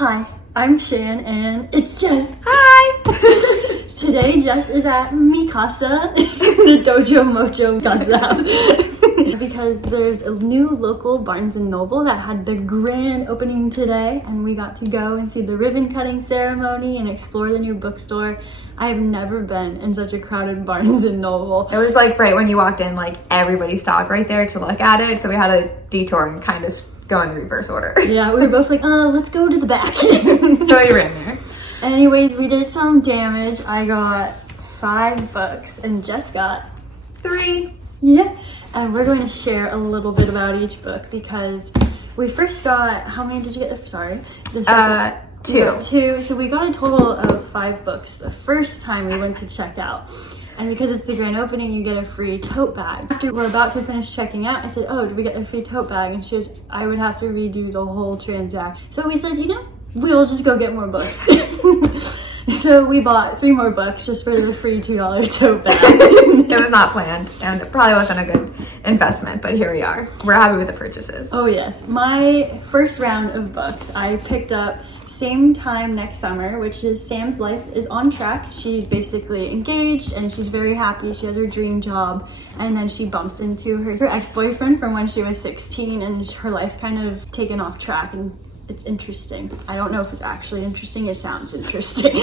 Hi, I'm Shan and it's Jess. Hi! Today Jess is at Mikasa, the Dojo Mojo Casa, because there's a new local Barnes & Noble that had the grand opening today, and we got to go and see the ribbon cutting ceremony and explore the new bookstore. I have never been in such a crowded Barnes & Noble. It was like right when you walked in, like everybody stopped right there to look at it, so we had a detour and kind of go in the reverse order. Yeah, we were both like, let's go to the back. So we ran there. Anyways, we did some damage. I got 5 books and Jess got 3. Yeah, and we're going to share a little bit about each book because we first got, how many did you get? Sorry. 2. 2. So we got a total of 5 books the first time we went to check out. And because it's the grand opening, you get a free tote bag. After we're about to finish checking out, I said, oh, did we get a free tote bag? And she was, I would have to redo the whole transaction. So we said, we'll just go get more books. So we bought 3 more books just for the free $2 tote bag. It was not planned, and it probably wasn't a good investment, but here we are. We're happy with the purchases. Oh yes. My first round of books, I picked up same time next summer, which is Sam's Life is on Track. She's basically engaged and she's very happy. She has her dream job, and then she bumps into her ex-boyfriend from when she was 16, and her life's kind of taken off track, and it's interesting. I don't know if it's actually interesting. It sounds interesting.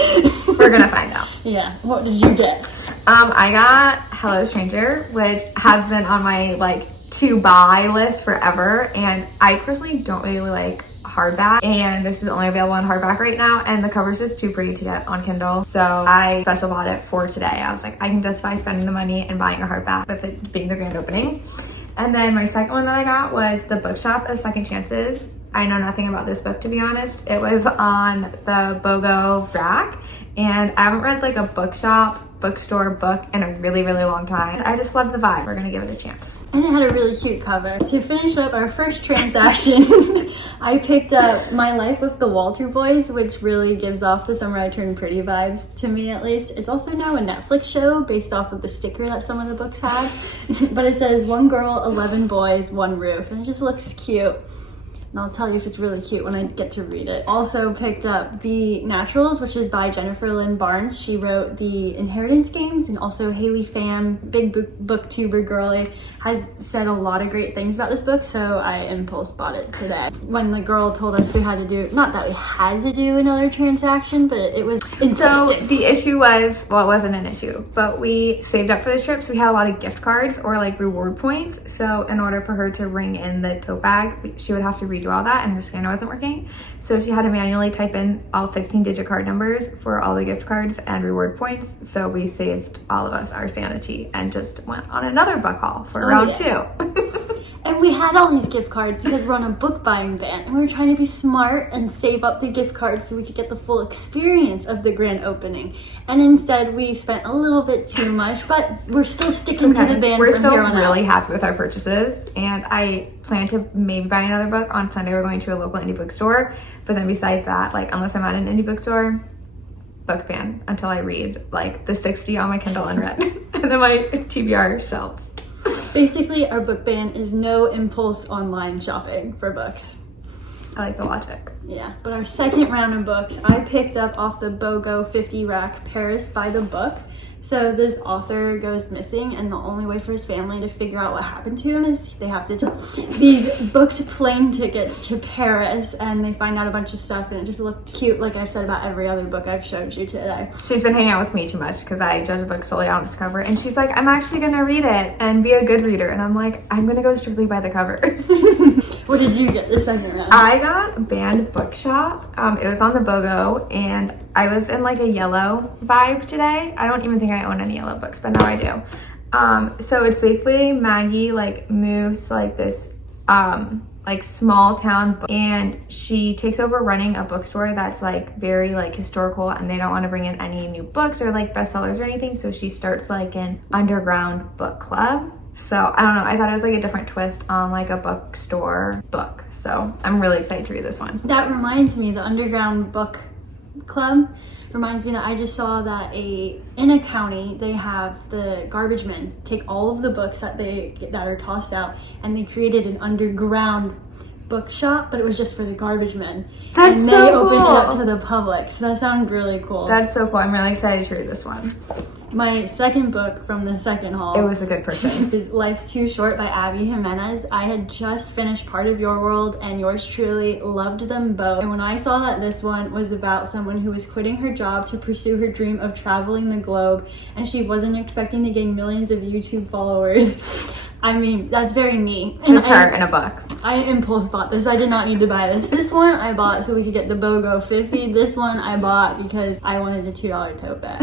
We're gonna find out. Yeah. What did you get? I got Hello Stranger, which has been on my to buy list forever, and I personally don't really like hardback, and this is only available on hardback right now, and the cover's just too pretty to get on Kindle, so I special bought it for today. I was like, I can justify spending the money and buying a hardback with it being the grand opening. And then my second one that I got was The Bookshop of Second Chances. I know nothing about this book, to be honest. It was on the BOGO rack, and I haven't read a bookstore book in a really, really long time. I just love the vibe. We're gonna give it a chance. And it had a really cute cover. To finish up our first transaction, I picked up My Life with the Walter Boys, which really gives off the Summer I Turned Pretty vibes, to me at least. It's also now a Netflix show based off of the sticker that some of the books have. But it says 1 girl, 11 boys, 1 roof, and it just looks cute. And I'll tell you if it's really cute when I get to read it. Also picked up The Naturals, which is by Jennifer Lynn Barnes. She wrote the Inheritance Games, and also Haley Pham, big booktuber girly, has said a lot of great things about this book, so I impulse bought it today. When the girl told us we had to do, not that we had to do another transaction, but it was insistent. So the issue was, well, it wasn't an issue, but we saved up for this trip, so we had a lot of gift cards or reward points. So in order for her to ring in the tote bag, she would have to redo all that, and her scanner wasn't working. So she had to manually type in all 16-digit card numbers for all the gift cards and reward points. So we saved all of us our sanity and just went on another book haul for round 2. And we had all these gift cards because we're on a book buying ban, and we were trying to be smart and save up the gift cards so we could get the full experience of the grand opening. And instead we spent a little bit too much, but we're still sticking to the ban. We're still really happy with our purchases, and I plan to maybe buy another book. On Sunday we're going to a local indie bookstore, but then besides that, unless I'm at an indie bookstore, book ban until I read the 60 on my Kindle unread and then my TBR shelf. Basically, our book ban is no impulse online shopping for books. I like the logic. Yeah, but our second round of books, I picked up off the BOGO 50 rack Paris by the Book. So this author goes missing, and the only way for his family to figure out what happened to him is they have to these booked plane tickets to Paris, and they find out a bunch of stuff, and it just looked cute, like I've said about every other book I've showed you today. She's been hanging out with me too much because I judge a book solely on its cover, and she's like, I'm actually gonna read it and be a good reader, and I'm like, I'm gonna go strictly by the cover. What did you get this second round? I got Banned Bookshop. It was on the BOGO, and I was in a yellow vibe today. I don't even think I own any yellow books, but now I do. So it's basically Maggie moves to this small town book, and she takes over running a bookstore that's very historical, and they don't want to bring in any new books or bestsellers or anything, so she starts an underground book club. So I don't know, I thought it was a different twist on a bookstore book, so I'm really excited to read this one. That reminds me, the underground book club reminds me that I just saw that in a county they have the garbage men take all of the books that are tossed out, and they created an underground bookshop, but it was just for the garbage men. That's and so they opened it up cool. to the public. So that sounded really cool. That's so cool. I'm really excited to read this one. My second book from the second haul. It was a good purchase. Is Life's Too Short by Abby Jimenez. I had just finished Part of Your World and yours truly, loved them both. And when I saw that this one was about someone who was quitting her job to pursue her dream of traveling the globe, and she wasn't expecting to gain millions of YouTube followers. I mean, that's very me. It was her in a book. I impulse bought this. I did not need to buy this. This one I bought so we could get the BOGO 50. This one I bought because I wanted a $2 tote bag.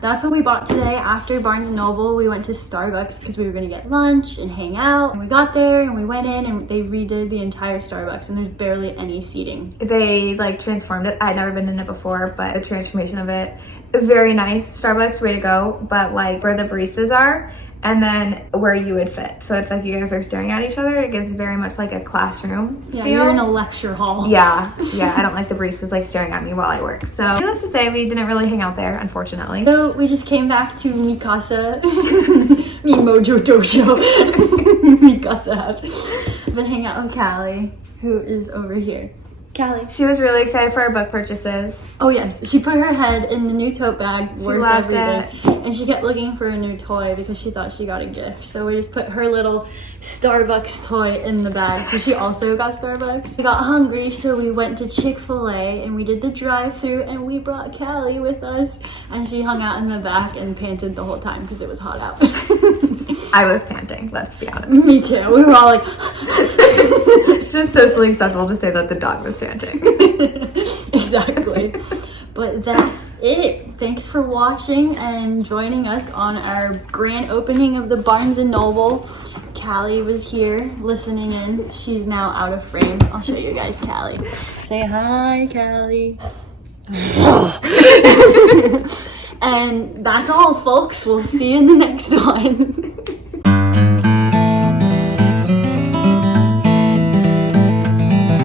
That's what we bought today. After Barnes & Noble, we went to Starbucks because we were going to get lunch and hang out. And we got there and we went in and they redid the entire Starbucks and there's barely any seating. They like transformed it. I'd never been in it before, but the transformation of it, very nice. Starbucks, way to go. But like where the baristas are and then where you would fit. So it's like you guys are staring at each other. It gives very much like a classroom Yeah, feel. you're in a lecture hall. Yeah. I don't like the baristas like staring at me while I work. So needless to say, we didn't really hang out there, unfortunately. So we just came back to Mikasa, Mi Mojo Dojo, Mikasa house. I've been hanging out with Callie, who is over here. Callie. She was really excited for our book purchases. Oh yes, she put her head in the new tote bag, She worth loved everything, and she kept looking for a new toy because she thought she got a gift. So we just put her little Starbucks toy in the bag. So she also got Starbucks. We got hungry, so we went to Chick-fil-A and we did the drive-thru, and we brought Callie with us, and she hung out in the back and panted the whole time because it was hot out. I was panting, let's be honest. Me too. We were all like. It's just socially acceptable to say that the dog was panting. Exactly. But that's it. Thanks for watching and joining us on our grand opening of the Barnes & Noble. Callie was here listening in. She's now out of frame. I'll show you guys Callie. Say hi, Callie. And that's all, folks. We'll see you in the next one.